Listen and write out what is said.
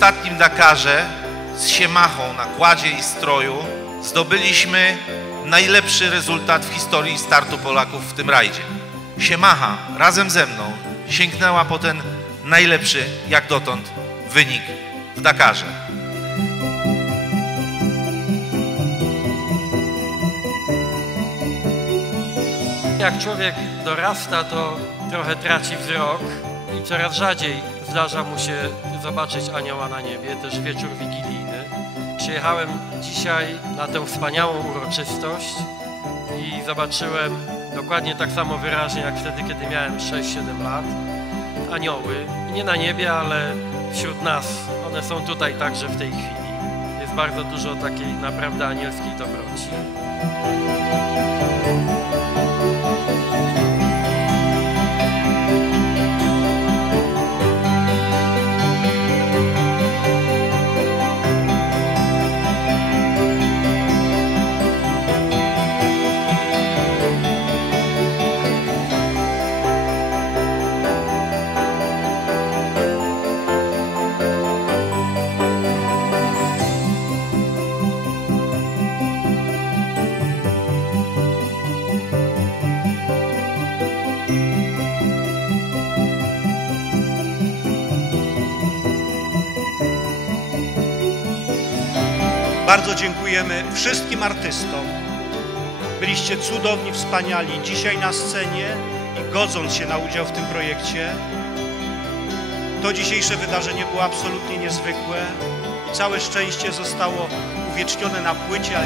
ostatnim Dakarze z Siemachą na kładzie i stroju zdobyliśmy najlepszy rezultat w historii startu Polaków w tym rajdzie. Siemacha razem ze mną sięgnęła po ten najlepszy jak dotąd wynik w Dakarze. Jak człowiek dorasta, to trochę traci wzrok i coraz rzadziej zdarza mu się zobaczyć anioła na niebie, też wieczór wigilijny. Przyjechałem dzisiaj na tę wspaniałą uroczystość i zobaczyłem dokładnie tak samo wyraźnie jak wtedy, kiedy miałem 6-7 lat. Anioły, nie na niebie, ale wśród nas. One są tutaj także w tej chwili. Jest bardzo dużo takiej naprawdę anielskiej dobroci. Bardzo dziękujemy wszystkim artystom. Byliście cudowni, wspaniali dzisiaj na scenie i godząc się na udział w tym projekcie. To dzisiejsze wydarzenie było absolutnie niezwykłe i całe szczęście zostało uwiecznione na płycie.